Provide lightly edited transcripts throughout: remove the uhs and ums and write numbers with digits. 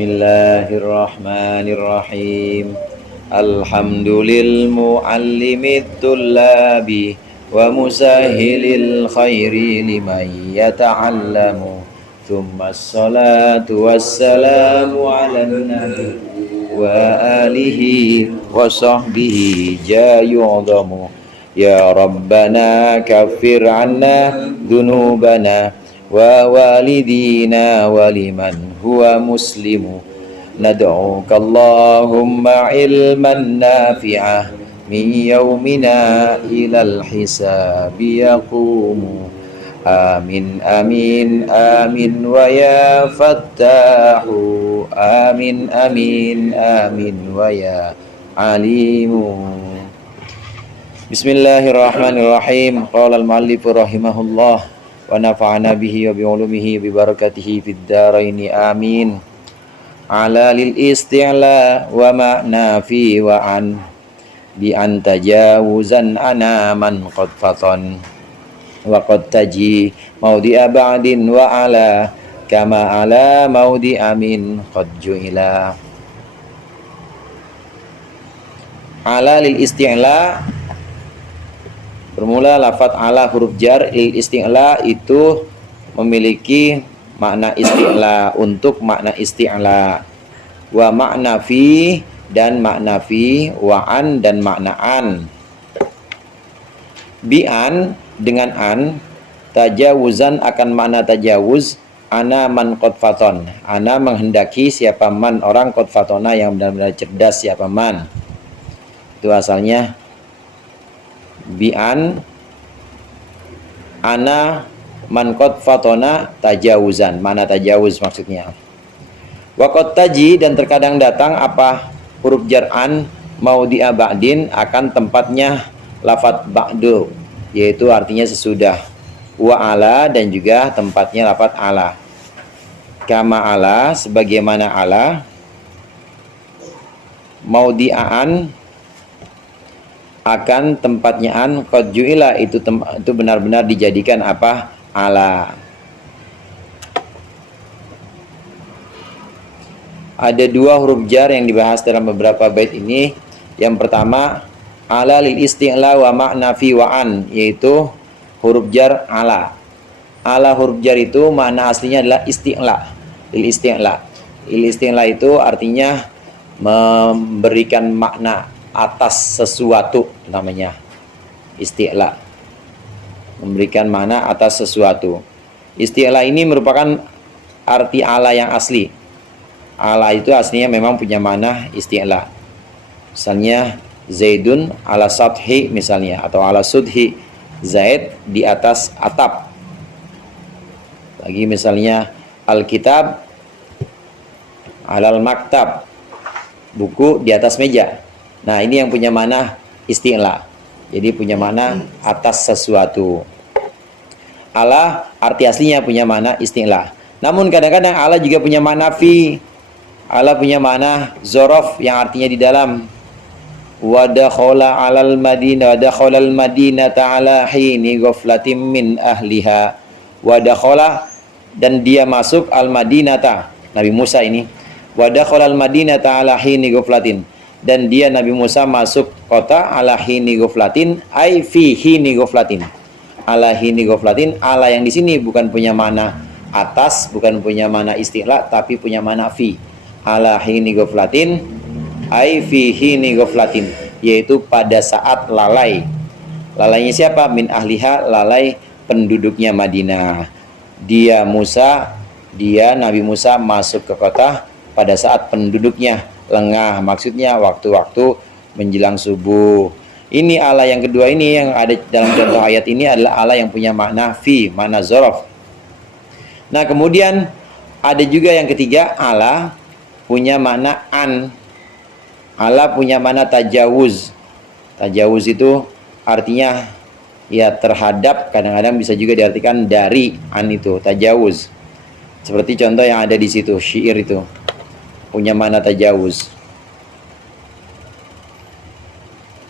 Bismillahirrahmanirrahim. Alhamdulil muallimit tullabi wa musahhilil khairi liman yata'allamu. Thumma assalatu wassalamu ala nabi wa alihi wa sahbihi jayu'adhamu. Ya Rabbana kaffir anna dhunubana wa walidina wa liman huwa muslimu. Nad'uka Allahumma ilman nafi'ah min yaumina ilal hisabi yaqumu. Amin amin amin wa ya fattahu. Amin amin amin wa ya alimu. Bismillahirrahmanirrahim. Qala al-muallif rahimahullah wa nafa'ana bihi wa bi'ulumihi bi barakatihi fid dharaini amin. Ala lil isti'la wa ma'na fi wa an bi an tajawuzan ana man qad fatan wa qad taji maudhi'a ba'din wa ala kama ala maudhi'a min qad ju'ila. Ala lil isti'la bermula lafadz ala huruf jar. Il isti'la itu memiliki makna isti'la untuk makna isti'la. Wa makna fi dan makna fi, wa an dan makna an. Bi an dengan an, tajawuzan akan makna tajawuz, ana man qad faton. Ana menghendaki siapa man orang qad fatona yang benar-benar cerdas siapa man. Itu asalnya bi'an ana man qad fatona tajawuzan. Mana tajawuz maksudnya. Wa qad taji dan terkadang datang apa huruf jar an maudhi'a ba'din akan tempatnya lafadz ba'du, yaitu artinya sesudah. Wa ala dan juga tempatnya lafadz ala. Kama ala sebagaimana ala. Maudhi'an akan tempatnya an, qad ju'ila itu benar-benar dijadikan apa? Ala. Ada dua huruf jar yang dibahas dalam beberapa bait ini. Yang pertama ala lil isti'la wa makna fi wa an, yaitu huruf jar ala. Ala huruf jar itu makna aslinya adalah isti'la. Lil isti'la. Lil isti'la itu artinya memberikan makna atas sesuatu, namanya isti'la, memberikan makna atas sesuatu. Isti'la ini merupakan arti ala yang asli. Ala itu aslinya memang punya makna isti'la. Misalnya Zaidun ala sathi misalnya, atau ala sudhi, Zaid di atas atap. Lagi misalnya Alkitab alal maktab, buku di atas meja. Nah, ini yang punya makna isti'la. Jadi punya makna atas sesuatu. Ala arti aslinya punya makna isti'la. Namun kadang-kadang ala juga punya makna fi. Ala punya makna zorof yang artinya di dalam. Wa dakhala 'alal madinah wa dakhala al-madinata 'ala hini ghaflatin min ahliha. Wa dakhala dan dia masuk al-madinata. Nabi Musa ini. Wa dakhala al-madinata 'ala hini ghaflatin. Dan dia Nabi Musa masuk kota ala hini ghaflatin, ai fi hini ghaflatin. Ala hini ghaflatin, ala yang di sini bukan punya mana atas, bukan punya mana isti'la, tapi punya mana fi. Ala hini ghaflatin, ai fi hini ghaflatin, yaitu pada saat lalai. Lalainya siapa? Min ahliha, lalai penduduknya Madinah. Dia Nabi Musa masuk ke kota pada saat penduduknya lengah, maksudnya waktu-waktu menjelang subuh. Ini ala yang kedua ini yang ada dalam contoh ayat ini adalah ala yang punya makna fi, makna zorof. Nah, kemudian ada juga yang ketiga, ala punya makna an. Ala punya makna tajawuz. Tajawuz itu artinya ya terhadap, kadang-kadang bisa juga diartikan dari an itu, tajawuz. Seperti contoh yang ada di situ, syair itu punya mana tajawuz.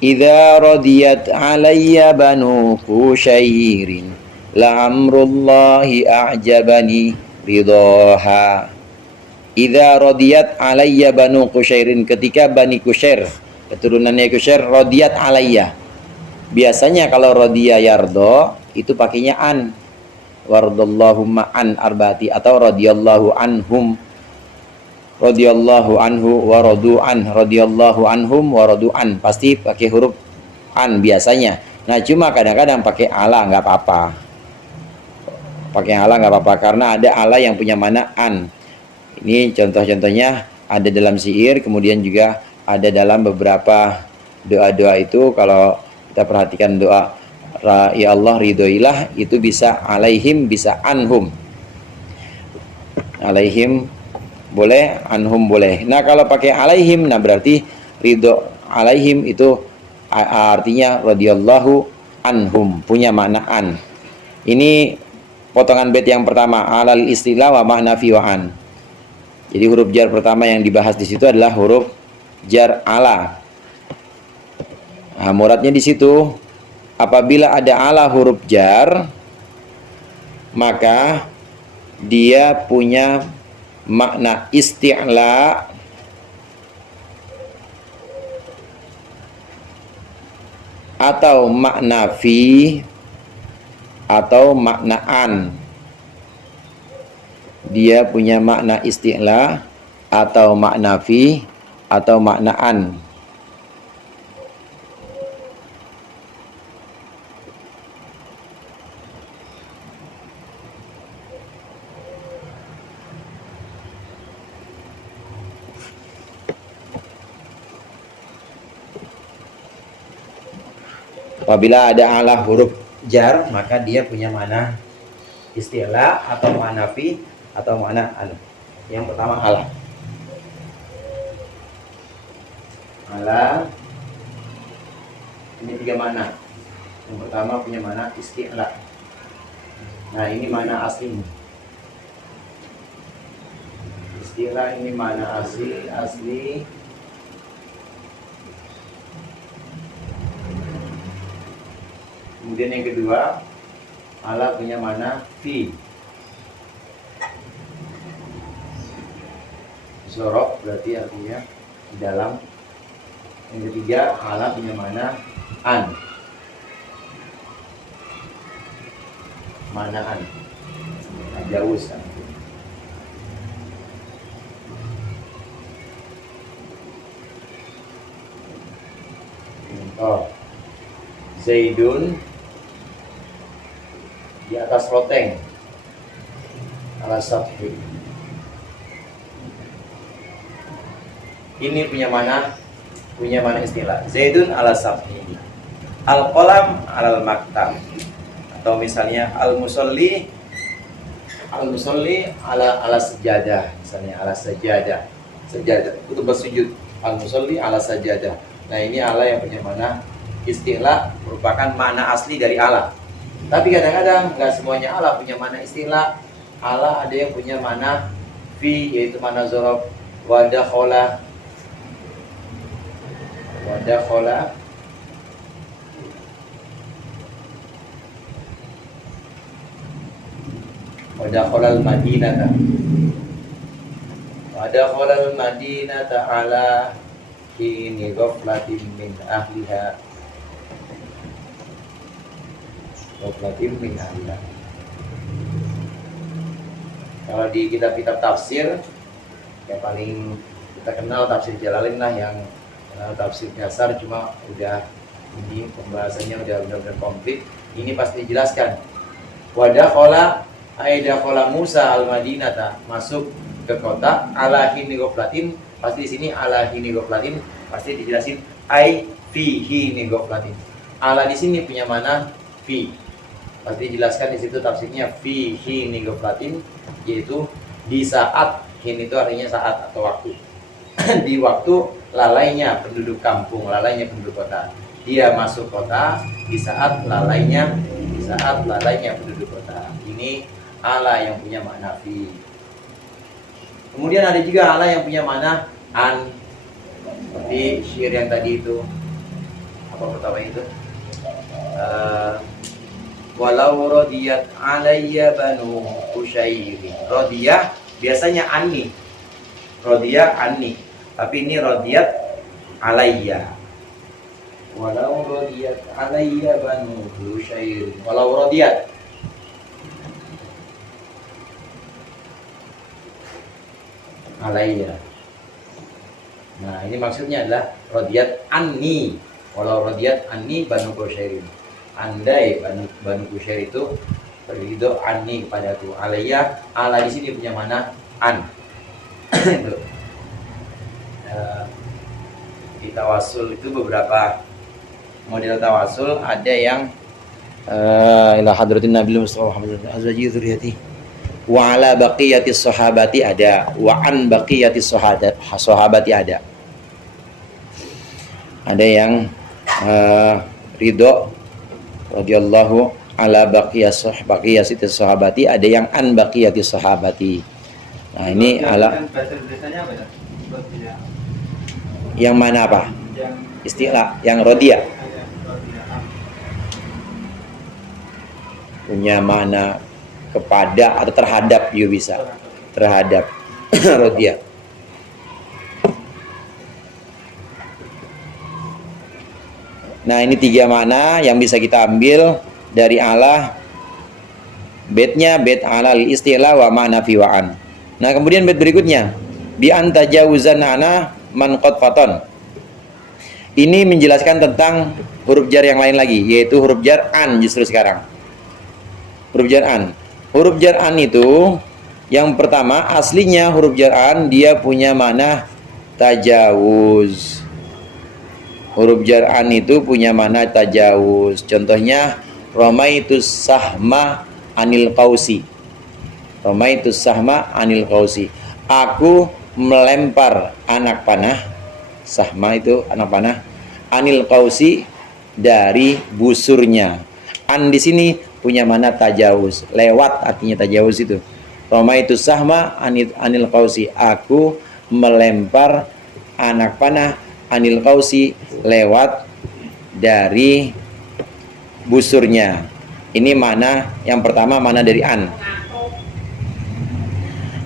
Idza radiyat alayya banu Qushairin la amrullahi a'jabani ridaha. Idza radiyat alayya banu Qusyairin, ketika Bani Qusyair, keturunannya Qusyair, radiyat alayya. Biasanya kalau radiya yardo itu pakainya an. Wardallahumma an arba'ati, atau radiyallahu anhum, radiyallahu anhu wa radu an, radiyallahu anhum wa radu an, pasti pakai huruf an biasanya. Nah cuma kadang-kadang pakai ala nggak apa-apa, pakai ala nggak apa-apa karena ada ala yang punya mana an. Ini contoh-contohnya ada dalam syair, kemudian juga ada dalam beberapa doa-doa itu. Kalau kita perhatikan doa ya Allah ridhoilah, itu bisa alaihim, bisa anhum. Alaihim boleh, anhum boleh. Nah kalau pakai alaihim, nah berarti ridho alaihim itu artinya radhiyallahu anhum, punya makna an. Ini potongan bait yang pertama, alal istilah wa makna fi wa an. Jadi huruf jar pertama yang dibahas di situ adalah huruf jar ala. Nah, muradnya di situ, apabila ada ala huruf jar, maka dia punya makna isti'la atau makna fi atau makna an. Dia punya makna isti'la atau makna fi atau makna an. Apabila ada ala huruf jar, maka dia punya makna isti'la atau makna fi atau makna an. Yang pertama ala. Ala ini tiga makna. Yang pertama punya makna isti'la. Nah ini makna asli. Isti'la ini makna asli. Kemudian yang kedua, ala punya makna fi. Zorok berarti artinya di dalam. Yang ketiga, ala punya makna an. Makna an. Jauh kan. Contoh, Zaidun di atas loteng ala sathi. Ini punya mana istilah. Zaidun ala sathi, al qalam alal maktab, atau misalnya al musalli ala sajadah, misalnya ala sajadah untuk bersujud, al musalli ala sajadah. Nah ini ala yang punya mana istilah, merupakan makna asli dari ala. Tapi kadang-kadang nggak semuanya ala punya makna istilah. Ala ada yang punya makna fi, yaitu makna zorof. Wadakhola al-madinata ala hini ghaflatin min ahliha. Kalau di kitab-kitab tafsir yang paling kita kenal tafsir Jalalain lah, yang tafsir dasar, cuma udah ini pembahasannya udah benar-benar komplit. Ini pasti dijelaskan. Wadakhola aidakhola Musa al-Madinata, masuk ke kota, ala hini ghaflatin, pasti di sini ala hini ghaflatin pasti dijelasin ai fi hini ghaflatin. Ala di sini punya mana fi. Pasti dijelaskan di situ tafsirnya fi hini ghaflatin, yaitu di saat. Hin itu artinya saat atau waktu. Di waktu lalainya penduduk kampung, lalainya penduduk kota. Dia masuk kota di saat lalainya penduduk kota. Ini ala yang punya makna fi. Kemudian ada juga ala yang punya makna an. Seperti syair yang tadi itu. Apa pertama itu? Walau radiyat alayya banu Qusyairin. Radiyah biasanya an nih. Rodiya anni. Tapi ini rodiyat alayya. Walau rodiyat alayya banu Husyair. Walau rodiyat. Alayya. Nah, ini maksudnya adalah rodiyat anni. Walau rodiyat anni banu Husyair. Andai banu Husyair itu ridho anni kepadaku. Alayya, ala di sini punya mana an. Di tawasul itu beberapa model tawasul, ada yang ila hadratin Nabi Mustafa Muhammad azwaji dzurriyyati wa ala baqiyati sahabati, ada wa an baqiyati sahabati, ada yang ridho radhiyallahu ala baqiyati sahabati, ada yang an baqiyati sahabati. Nah, ini ala yang mana apa? Istilah yang rodia punya mana kepada atau terhadap, juga bisa terhadap rodia. Nah, ini 3 makna yang bisa kita ambil dari ala. Baitnya bait ala lil istilah wa ma'na fi wa'an. Nah, kemudian bait berikutnya bi antajawuzan ana man qad fatan. Ini menjelaskan tentang huruf jar yang lain lagi, yaitu huruf jar an. Justru sekarang huruf jar an. Huruf jar an itu yang pertama, aslinya huruf jar an dia punya makna tajawuz. Huruf jar an itu punya makna tajawuz. Contohnya ramaitus sahma anil qausi. Ramaitus sahma anil qausi. Aku melempar anak panah. Sahma itu anak panah. Anil qausi, dari busurnya. An di sini punya mana tajawuz. Lewat artinya tajawuz itu. Ramaitus sahma anil qausi. Aku melempar anak panah anil qausi, lewat dari busurnya. Ini mana yang pertama, mana dari an.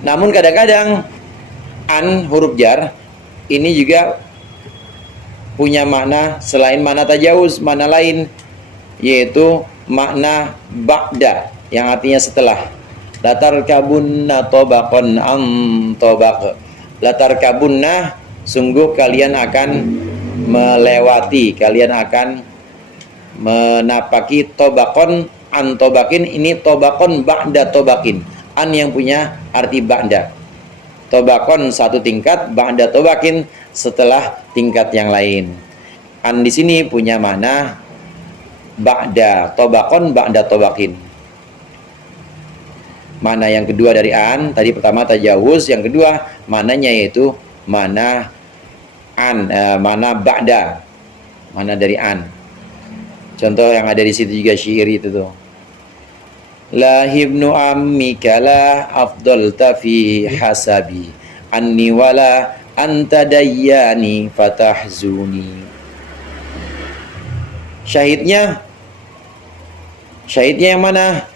Namun kadang-kadang an huruf jar ini juga punya makna selain makna tajawuz, makna lain, yaitu makna ba'da, yang artinya setelah. Latar kabunna tobakon am tobak. Latar kabunna, sungguh kalian akan melewati, kalian akan menapaki tobakon an tobakin. Ini tobakon ba'da tobakin. An yang punya arti ba'da. Tobakon satu tingkat, ba'da tobakin setelah tingkat yang lain. An di sini punya mana ba'da tobakon ba'da tobakin. Mana yang kedua dari an, tadi pertama tajawuz, yang kedua mananya yaitu mana an, mana ba'da, mana dari an. Contoh yang ada di situ juga syair itu tuh. La hibnu ammika la afdalta fi hasabi anni wala anta dayyani fatahzuni. Syahidnya yang mana?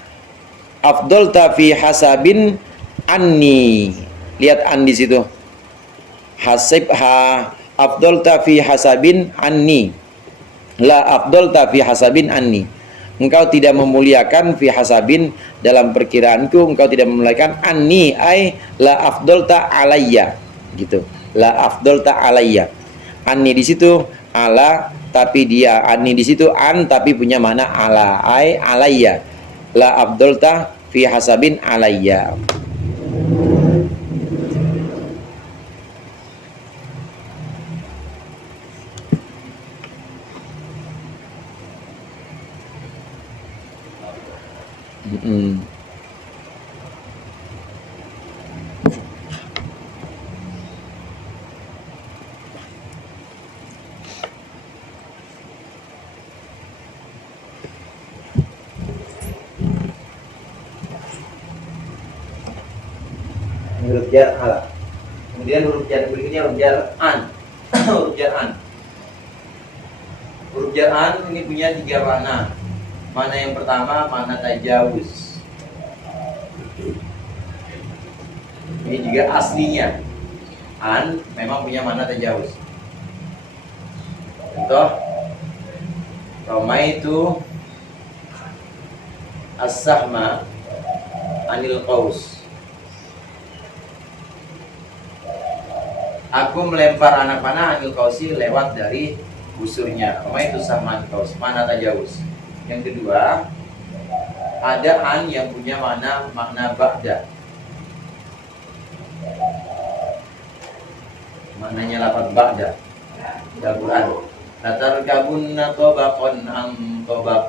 Afdalta fi hasabin anni. Lihat an di situ. Hasib ha afdalta fi hasabin anni. La afdalta fi hasabin anni. Engkau tidak memuliakan fi hasabin, dalam perkiraanku engkau tidak memuliakan, anni ai la afdalta alayya, gitu. La afdalta alayya. Anni di situ ala, tapi dia anni di situ an, tapi punya mana ala ai alayya. La afdalta fi hasabin alayya. Huruf jar ala. Kemudian huruf jar berikutnya huruf jar an. Huruf jar an. Huruf jar an ini punya 3 makna. Mana yang pertama, makna tajawuz. Ini juga aslinya. An memang punya mana tajawuz. Contoh, ramaitu as-sahma anil qaus. Aku melempar anak panah anil qausi, lewat dari busurnya. Ramaitu as-sahma anil qaus, mana tajawuz. Yang kedua, ada an yang punya makna ba'da. Maknanya lafaz ba'da dalam Quran. Latarkabunna tabaqan am tabaq.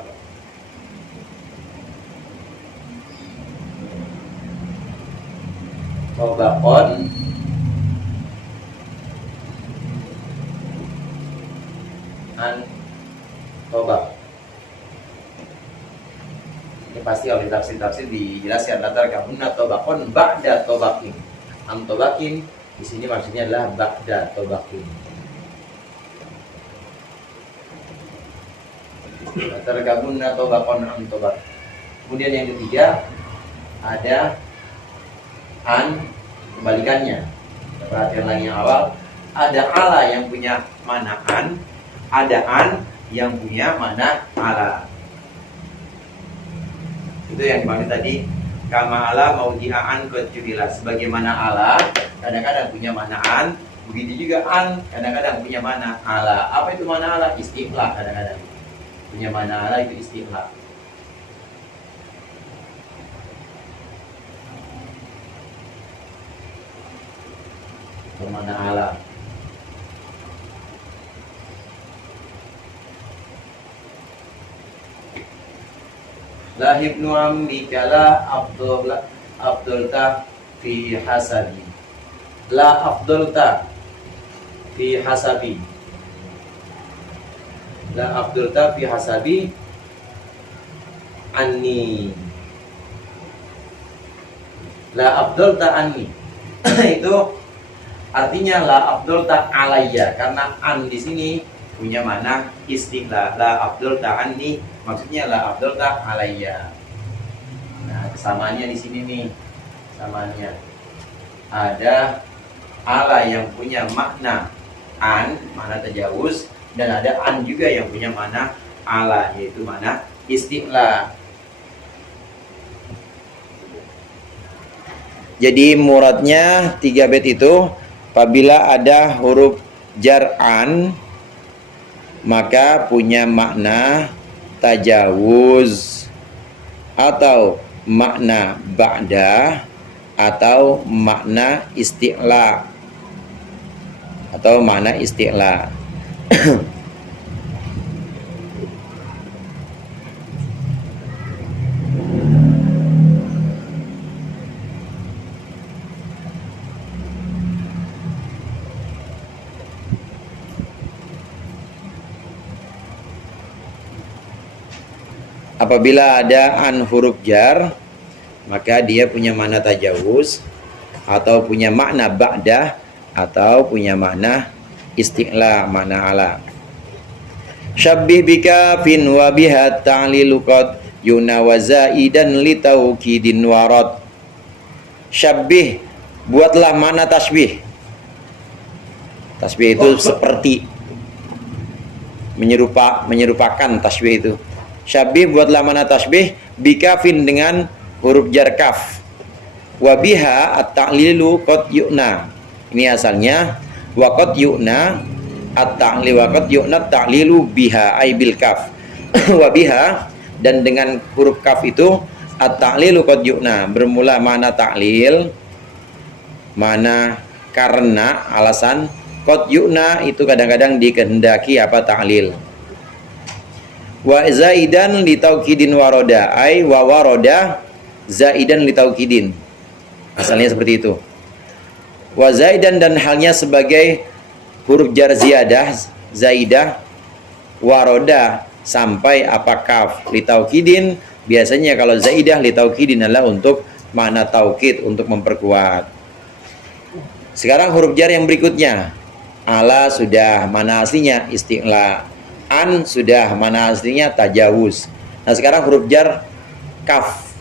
Tabaqan an tabaq. Ini pasti oleh tafsir dijelaskan latarkabunna tabaqan ba'da tabaqin. Am tabaqin di sini maksudnya adalah ba'da tabaqin. Tergabungna tobakon am tobak. Kemudian yang ketiga ada an, kebalikannya. Perhatian lagi yang awal, ada ala yang punya mana an, ada an yang punya mana ala. Itu yang dimaksud tadi, kama ala maudi'an qad jubila. Sebagaimana ala kadang-kadang punya mana an, begitu juga an kadang-kadang punya mana ala. Apa itu mana ala? Istiqlah kadang-kadang. Punya mana ala itu istilah. Mana ala. La ibnu ammi kala afdalta fi hasabi. La afdalta fi hasabi. La afdalta fi hasabi anni. La afdalta anni itu artinya la afdalta alayya, karena an di sini punya mana istiqlah. La afdalta anni maksudnya la afdalta alayya. Nah, kesamaannya di sini nih. Kesamaannya ada ala yang punya makna an, makna tajawuz, dan ada an juga yang punya mana ala, yaitu mana istiqlah. Jadi muradnya 3 bait itu, apabila ada huruf jar an maka punya makna tajawuz atau makna ba'da atau makna istiqlah Apabila ada an huruf jar, maka dia punya makna tajawuz atau punya makna ba'dah atau punya makna istiqlah, makna ala. Syabbih bika fin wa biha ta'lilu qad yuna wa zaidan li taukidin warad. Syabbih, buatlah makna tasbih. Tasbih itu seperti, menyerupakan tasbih itu. Syabbih, buatlah mana tasbih bikafin dengan huruf jar kaf. Wabiha at-ta'lilu qad yu'na. Ini asalnya wa qad yu'na at-ta'lil wa qad yu'na at-ta'lilu biha ay bil kaf. Wabiha, dan dengan huruf kaf itu at-ta'lilu qad yu'na, bermula mana ta'lil, mana karena alasan. Qad yu'na itu kadang-kadang dikehendaki apa ta'lil. Wa zaidan li taukidin waroda ay wa waroda zaidan li taukidin, asalnya seperti itu. Wa zaidan, dan halnya sebagai huruf jar ziyadah zaidah, waroda sampai apa kaf, li taukidin. Biasanya kalau zaidah li taukidin adalah untuk makna taukid, untuk memperkuat. Sekarang huruf jar yang berikutnya, ala sudah, mana aslinya istiqlah. An sudah, mana aslinya tajawuz. Nah sekarang huruf jar kaf.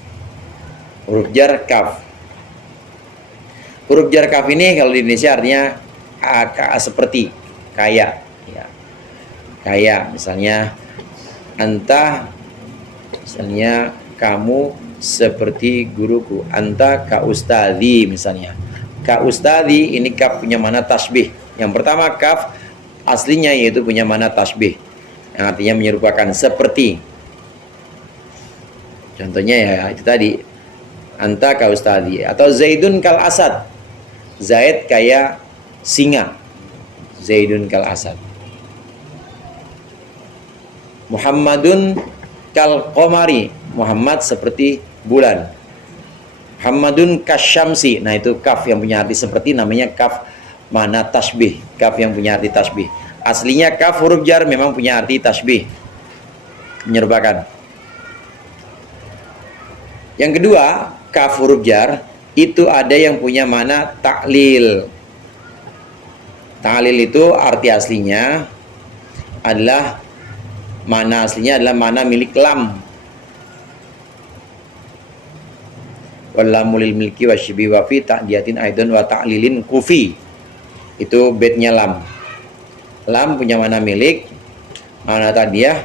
Huruf jar kaf. Huruf jar kaf ini kalau di Indonesia artinya seperti, kayak, ya. Kayak misalnya anta, misalnya kamu seperti guruku, anta ka ustadzi misalnya. Ka ustadzi ini kaf punya mana tasbih. Yang pertama kaf aslinya yaitu punya mana tasbih, yang artinya menyerupakan seperti. Contohnya ya itu tadi, anta ka ustadzi, atau zaidun kal asad. Zaid kayak singa. Zaidun kal asad. Muhammadun kal qamari. Muhammad seperti bulan. Muhammadun kasyamsi. Nah itu kaf yang punya arti seperti, namanya kaf mana tasbih. Kaf yang punya arti tasbih. Aslinya kaf huruf jar memang punya arti tasbih, menyerupakan. Yang kedua, kaf huruf jar itu ada yang punya mana taklil. Taklil itu arti aslinya adalah, mana aslinya adalah mana milik lam. Wallamul milki wasyibi wa fi ta'diyatin aidon wa ta'lilin kufi. Itu bednya lam. Lam punya mana milik, mana ta'diyah,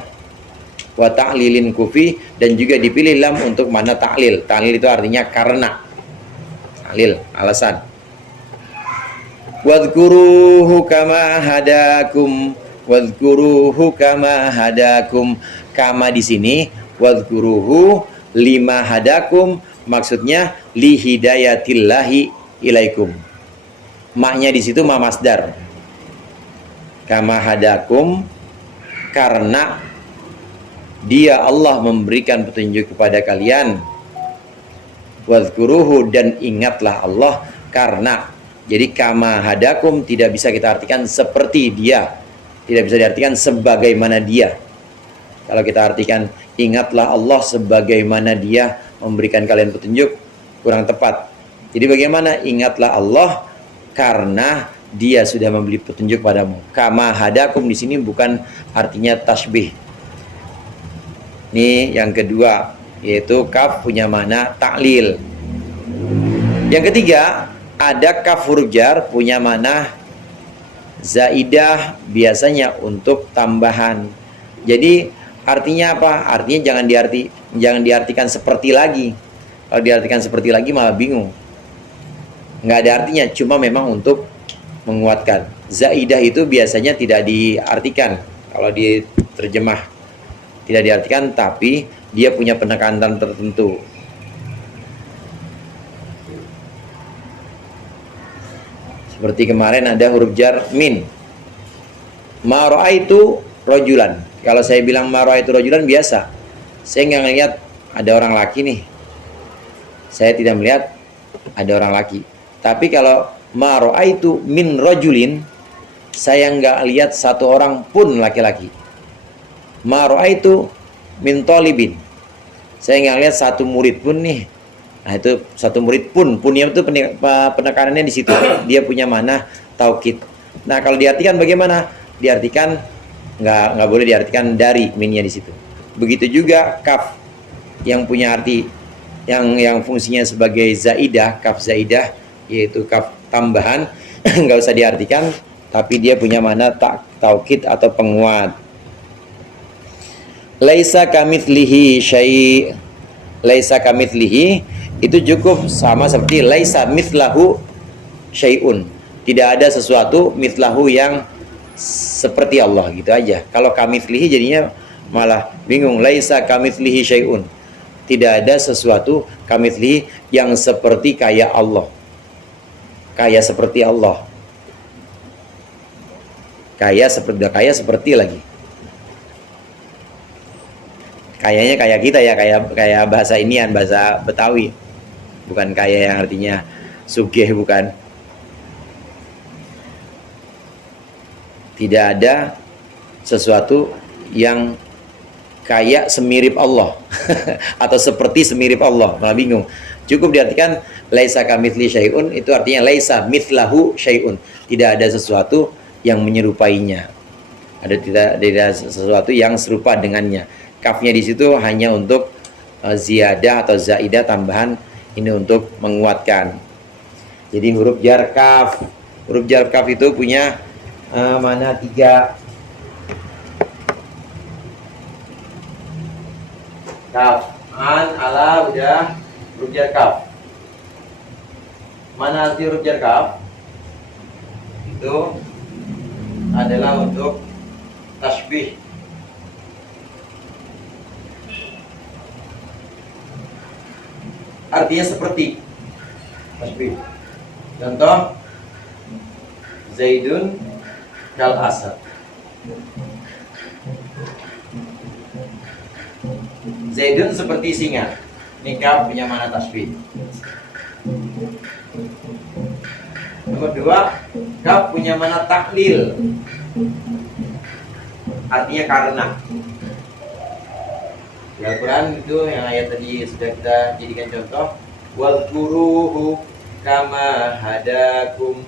wa ta'lilin kufi, dan juga dipilih lam untuk mana ta'lil. Ta'lil itu artinya karena. Ta'lil, alasan. Wadhkuruhu kama hadakum. Wadhkuruhu kama hadakum. Kama di sini wadhkuruhu lima hadakum, maksudnya li hidayatillahi ilaikum. Maknya di situ ma masdar. Kama hadakum, karena dia Allah memberikan petunjuk kepada kalian. Wadhkuruhu, dan ingatlah Allah, karena. Jadi kama hadakum tidak bisa kita artikan seperti dia, tidak bisa diartikan sebagaimana dia. Kalau kita artikan ingatlah Allah sebagaimana dia memberikan kalian petunjuk, kurang tepat. Jadi bagaimana ingatlah Allah karena dia sudah memberi petunjuk padamu. Kama hadakum di sini bukan artinya tasbih. Ini yang kedua, yaitu kaf punya mana taklil. Yang ketiga, ada kaf huruf jar punya mana zaidah, biasanya untuk tambahan. Jadi artinya apa? Artinya jangan diartikan seperti lagi. Kalau diartikan seperti lagi malah bingung. Nggak ada artinya, cuma memang untuk menguatkan. Zaidah itu biasanya tidak diartikan kalau diterjemah. Tidak diartikan, tapi dia punya penekanan tertentu. Seperti kemarin ada huruf jar min. Ma ra'aitu rajulan. Kalau saya bilang ma ra'aitu rajulan biasa, saya nggak ngelihat ada orang laki nih. Saya tidak melihat ada orang laki. Tapi kalau ma ra'aitu min rajulin, saya nggak lihat satu orang pun laki-laki. Ma ra'aitu min talibin, saya nggak lihat satu murid pun nih. Nah itu satu murid pun, punnya itu penekanannya di situ. Dia punya mana taukid. Nah kalau diartikan bagaimana? Diartikan nggak boleh diartikan dari, minnya di situ. Begitu juga kaf yang punya arti yang fungsinya sebagai zaidah, kaf zaidah, yaitu kaf tambahan, nggak usah diartikan, tapi dia punya mana taukid atau penguat. Laisa kamitslihi syai'. Laisa kamitslihi itu cukup sama seperti laisa mithlahu syai'un. Tidak ada sesuatu mithlahu yang seperti Allah, gitu aja. Kalau kamitslihi jadinya malah bingung. Laisa kamitslihi syai'un. Tidak ada sesuatu kamitslihi yang seperti kayak Allah. Kayak seperti Allah. Kayak seperti lagi. Kayaknya kayak kita ya, kayak bahasa inian, bahasa Betawi. Bukan kayak yang artinya sugih, bukan. Tidak ada sesuatu yang kayak semirip Allah atau seperti semirip Allah, malah bingung. Cukup diartikan laisa kamitsli syai'un, itu artinya laisa mithlahu syai'un. Tidak ada sesuatu yang menyerupainya. Tidak sesuatu yang serupa dengannya. Kafnya di situ hanya untuk ziyadah atau zaidah, tambahan, ini untuk menguatkan. Jadi huruf jar kaf. Huruf jar kaf itu punya mana 3. Kaf, an, ala, udah. Huruf jar kaf. Mana arti huruf jar kaf? Itu adalah untuk tasbih. Artinya seperti tasbih. Contoh, Zaidun kal asad. Zaidun seperti singa. Ini kaf punya mana tasbih. Nomor 2, kaf punya mana taklil. Artinya karena. Di Al-Quran itu yang ayat tadi sudah kita jadikan contoh. Wadhkuruhu kama hadakum.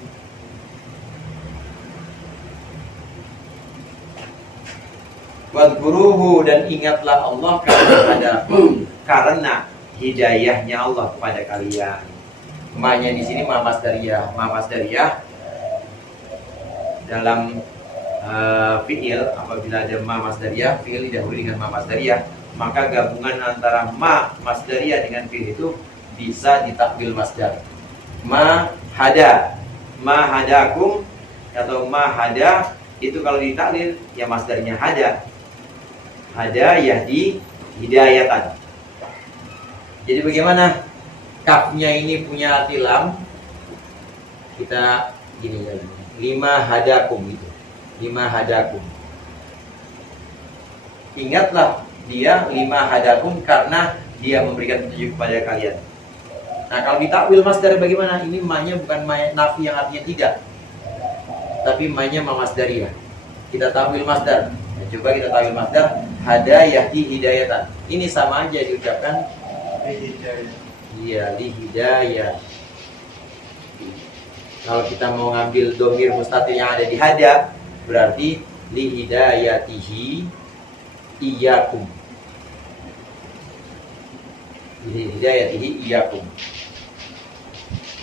Wadhkuruhu, dan ingatlah Allah kama hadakum, karena hidayahnya Allah kepada kalian. Ma-nya di sini ma masdariyah. Ma masdariyah dalam fi'il, apabila ada ma masdariyah, fi'il didahului dengan ma masdariyah, maka gabungan antara ma masdariyah dengan fi'il itu bisa ditakbil masdar. Ma hada, ma hadakum atau ma hada, itu kalau ditaklil ya masdarnya hada. Hada yahdi hidayatan. Jadi bagaimana kafnya ini punya arti lam? Kita gini lagi. 5 hadakum itu. 5 hadakum. Ingatlah dia 5 hadakum karena dia memberikan petunjuk kepada kalian. Nah, kalau ditakwil masdar bagaimana? Ini ma-nya bukan ma nafi yang artinya tidak, tapi ma-nya ma masdariyah. Kita takwil masdar. Nah, coba kita takwil masdar. Hada yahdi hidayatan. Ini sama aja diucapkan iya, li hidayah. Kalau kita mau ngambil domir mustatir yang ada di hada, berarti li hidayatihi iyyakum. Li hidayatihi iyyakum.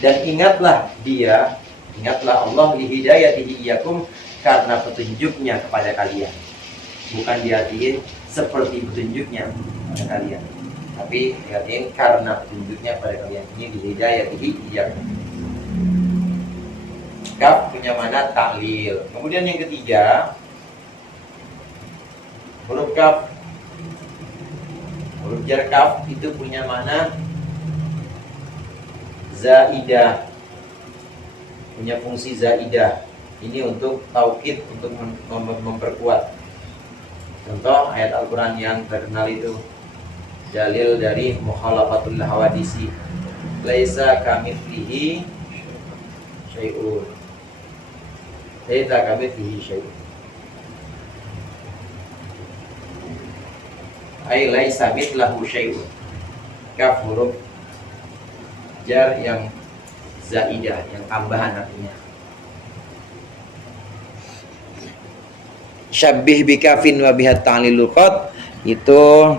Dan ingatlah dia, ingatlah Allah li hidayatihi iyyakum, karena petunjuknya kepada kalian. Bukan diartiin seperti petunjuknya kepada kalian, tapi diartiin karena petunjuknya pada kalian. Ini di hidayatihi iyyakum. Kaf punya mana taklil. Kemudian yang ketiga, huruf kaf, huruf jar kaf itu punya mana zaidah, punya fungsi zaidah. Ini untuk taukid, untuk memperkuat. Contoh ayat Al-Quran yang terkenal itu, dalil dari mukhalafatul hawadisi, laisa kamitslihi syai'un. Laisa kamitslihi syai'un. Ai laisa mithlahu syai'un. Kaf huruf jar yang zaidah, yang tambahan artinya. Syabbih bikafin wa bihat ta'lilul qad, itu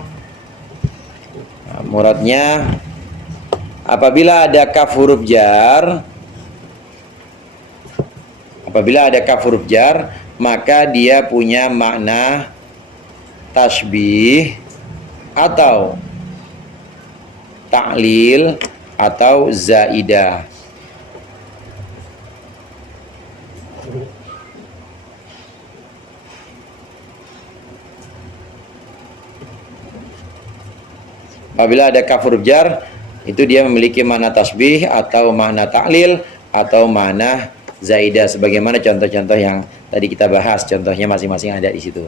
muradnya apabila ada kaf huruf jar, apabila ada kaf huruf jar, maka dia punya makna tasbih atau ta'lil atau zaidah. Apabila ada kaf huruf jar, itu dia memiliki makna tasbih atau makna ta'lil atau makna zaidah, sebagaimana contoh-contoh yang tadi kita bahas, contohnya masing-masing ada di situ.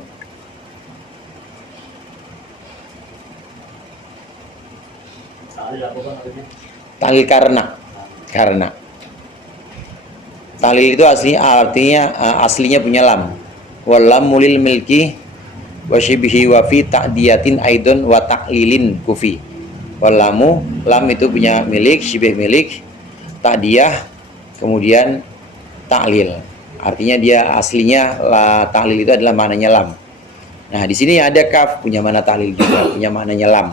Ta'lil karena ta'lil itu aslinya punya lam. Walam mulil milki wa shibhi wa fi ta'diyatin aidon wa ta'lilin kufi. Walamu, lam itu punya milik, shibih milik, ta'diyah, kemudian ta'lil. Artinya dia aslinya ta'lil itu adalah maknanya lam. Nah, di sini ada kaf punya makna ta'lil juga, punya maknanya lam.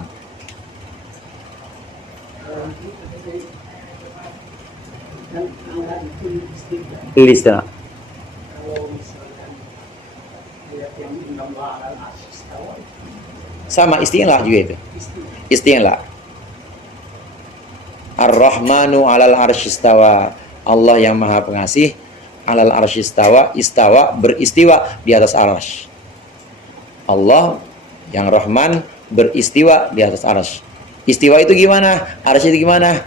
Lista. Kalau misalkan ayat yang innallaha 'alal 'arsy istawa, Sama istilah juga itu. istilah. Istilah. Ar-Rahmanu 'alal 'arsy istawa. Allah yang Maha Pengasih 'alal 'arsy istawa, istawa beristiwa di atas arsy. Allah yang Rahman beristiwa di atas arsy. Istiwa itu gimana? Arsy itu gimana?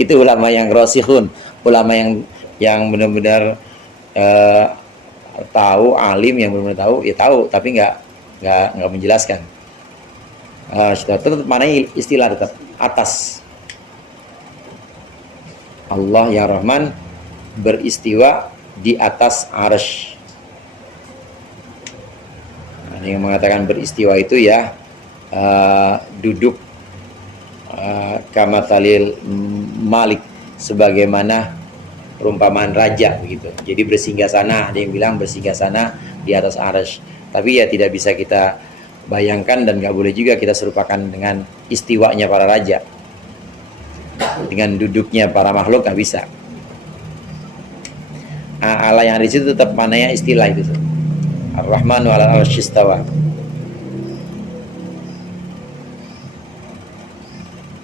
Itu ulama yang rasikhun, ulama yang benar-benar tahu, alim yang benar-benar tahu, ya tahu, tapi nggak menjelaskan. Tetap mana istilah tetap atas. Allah yang Rahman beristiwa di atas arsy. Nah, yang mengatakan beristiwa itu ya duduk kamathalil malik, sebagaimana perumpamaan raja begitu. Jadi bersinggah sana, ada yang bilang bersinggah sana di atas arsy. Tapi ya tidak bisa kita bayangkan dan nggak boleh juga kita serupakan dengan istiwanya para raja, dengan duduknya para makhluk, nggak bisa. Allah yang ada di situ tetap mananya istilah itu. Ar-Rahmanu 'alal 'arsy istawa.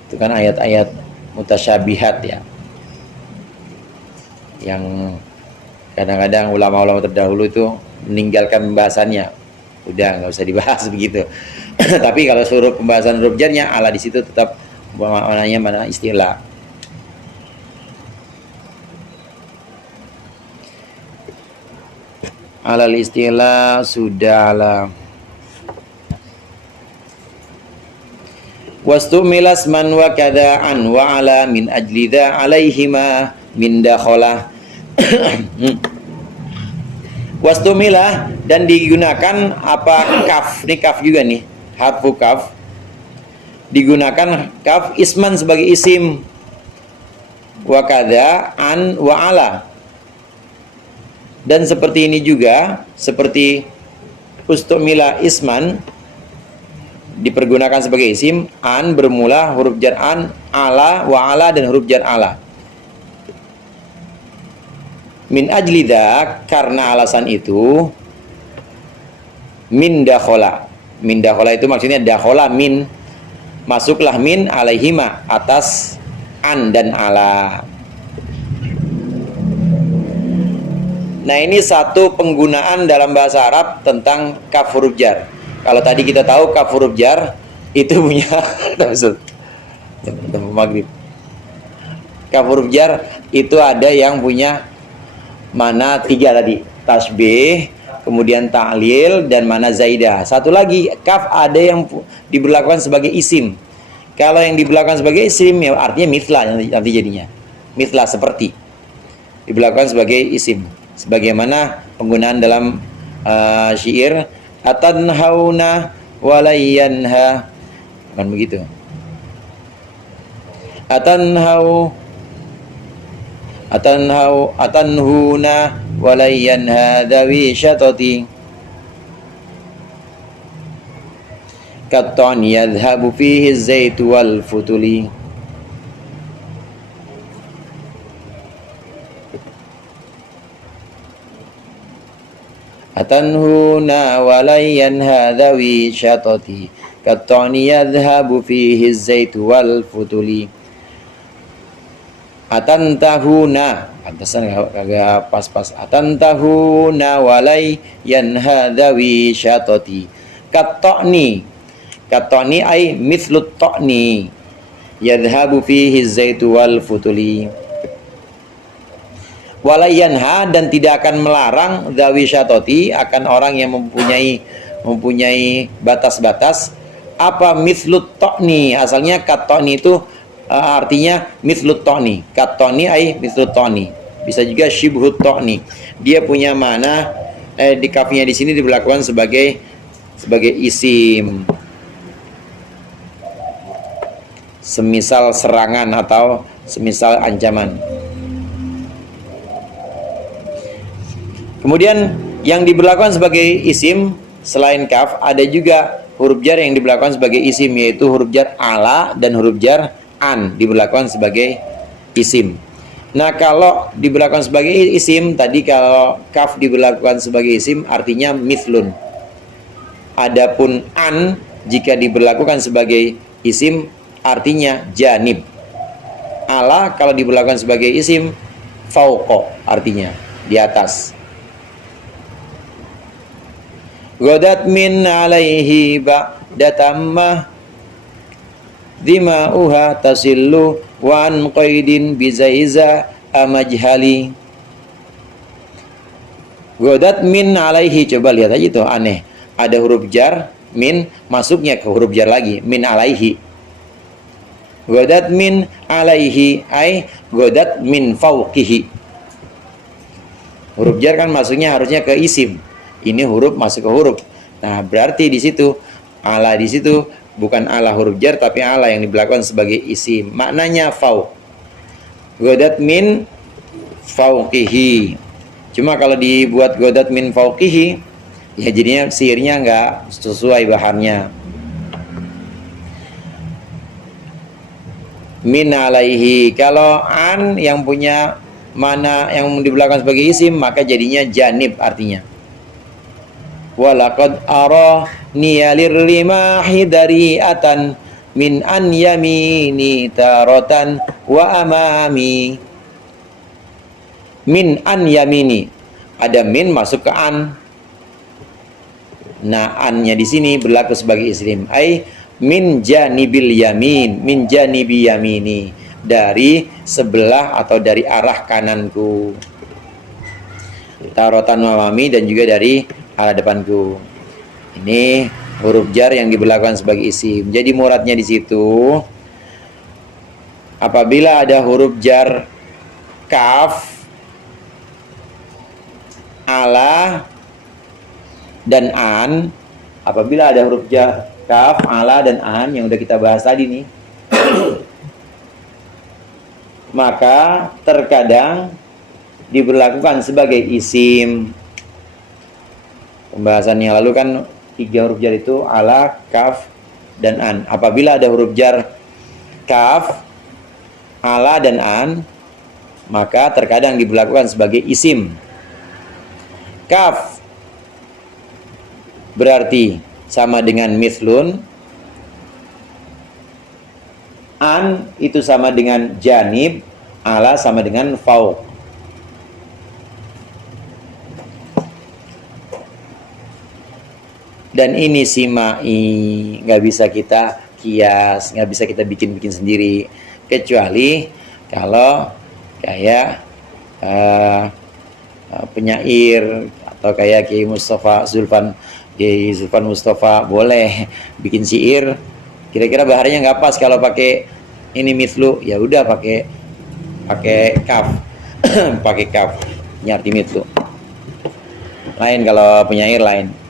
Itu kan ayat-ayat mutasyabihat ya, yang kadang-kadang ulama-ulama terdahulu itu meninggalkan pembahasannya, udah nggak usah dibahas begitu. Tapi kalau suruh pembahasan huruf jarnya, Allah di situ tetap maknanya mana istilah. Alal istilah sudah lah. Wastumilas man wa kada'an wa ala min ajlidha alaihima min dakholah. Wastumilah, dan digunakan apa kaf, ini kaf juga nih, harfu kaf, digunakan kaf isman sebagai isim, wa kada'an wa ala. Dan seperti ini juga, seperti ustumila isman dipergunakan sebagai isim, an bermula huruf jar an, ala wa ala dan huruf jar ala. Min ajlida, karena alasan itu, min dakhola. Min dakhola itu maksudnya dakhola min, masuklah min alaihima, atas an dan ala. Nah, ini satu penggunaan dalam bahasa Arab tentang kaf huruf jar. Kalau tadi kita tahu kaf huruf jar itu punya maghrib. Kaf huruf jar itu ada yang punya mana tiga tadi, tasbih, kemudian ta'lil, dan mana zaidah. Satu lagi, kaf ada yang diberlakukan sebagai isim. Kalau yang diberlakukan sebagai isim ya artinya mithla, nanti jadinya mithla, seperti diberlakukan sebagai isim. Sebagaimana penggunaan dalam syair, atanhauna walayanha, kan begitu. Atanhuna walayanha dawi syatati katton yadhhabu fihi zaitu wal futuli. Atanhuna walayanha dawi syatati katton yadhhabu fihi zaitu wal futuli. Atantahuna, pantesan agak pas-pas. Atantahuna walai yanha dawi syatati katoni. Katoni ay mithlut to'ni yadhabu fihi zaitu wal futuli. Walayanha, dan tidak akan melarang dawi syatati, akan orang yang mempunyai batas-batas. Apa mithlut to'ni? Asalnya katoni itu artinya mithlut to'ni. Katoni ay mithlut to'ni. Bisa juga shibhut to'ni. Dia punya mana di kafnya di sini diberlakukan sebagai isim. Semisal serangan atau semisal ancaman. Kemudian yang diberlakukan sebagai isim selain kaf, ada juga huruf jar yang diberlakukan sebagai isim, yaitu huruf jar ala dan huruf jar an diberlakukan sebagai isim. Nah, kalau diberlakukan sebagai isim, tadi kalau kaf diberlakukan sebagai isim artinya mithlun. Adapun an jika diberlakukan sebagai isim artinya janib. Ala kalau diberlakukan sebagai isim fauqo artinya di atas. Godat min alaihi ba'da tammah dima'uha tasillu wa an qaidin bizaiza amajhali. Godat min alaihi, coba lihat aja tuh, aneh. Ada huruf jar, min, masuknya ke huruf jar lagi, min alaihi. Godat min alaihi, ay godat min fauqihi. Huruf jar kan masuknya harusnya ke isim. Ini huruf masuk ke huruf. Nah, berarti di situ ala di situ bukan ala huruf jar tapi ala yang diberlakukan sebagai isim. Maknanya fauq. Godat min fauqihi. Cuma kalau dibuat godat min fauqihi, ya jadinya sihirnya nggak sesuai bahannya. Min alaihi. Kalau an yang punya mana yang diberlakukan sebagai isim maka jadinya janib artinya. Walaqad ara niyalir rimahi dari'atan min an yamini taratan wa amami. Min an yamini, ada min masuk ke an. Nah, annya di sini berlaku sebagai isim. Ai min janibil yamin, min janibi yamini, dari sebelah atau dari arah kananku. Tarotan wa amami, dan juga dari arah depanku. Ini huruf jar yang diberlakukan sebagai isim. Jadi muradnya di situ, apabila ada huruf jar kaf, ala, dan an, apabila ada huruf jar kaf, ala, dan an yang udah kita bahas tadi nih, maka terkadang diberlakukan sebagai isim. Pembahasan yang lalu kan 3 huruf jar itu ala, kaf, dan an. Apabila ada huruf jar kaf, ala, dan an, maka terkadang diberlakukan sebagai isim. Kaf berarti sama dengan mithlun. An itu sama dengan janib. Ala sama dengan fauq. Dan ini simai, nggak bisa kita kias, nggak bisa kita bikin-bikin sendiri, kecuali kalau kayak penyair atau kayak Kiai Zulfan Mustafa boleh bikin syair. Kira-kira baharnya nggak pas kalau pakai ini mithlu, ya udah pakai kaf, pakai kaf, nyarti mithlu. Lain kalau penyair lain.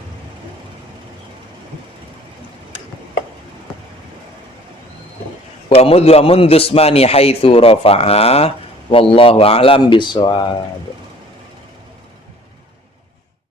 Wa mundusmani haitsu rafa'a wallahu a'lam bissawab.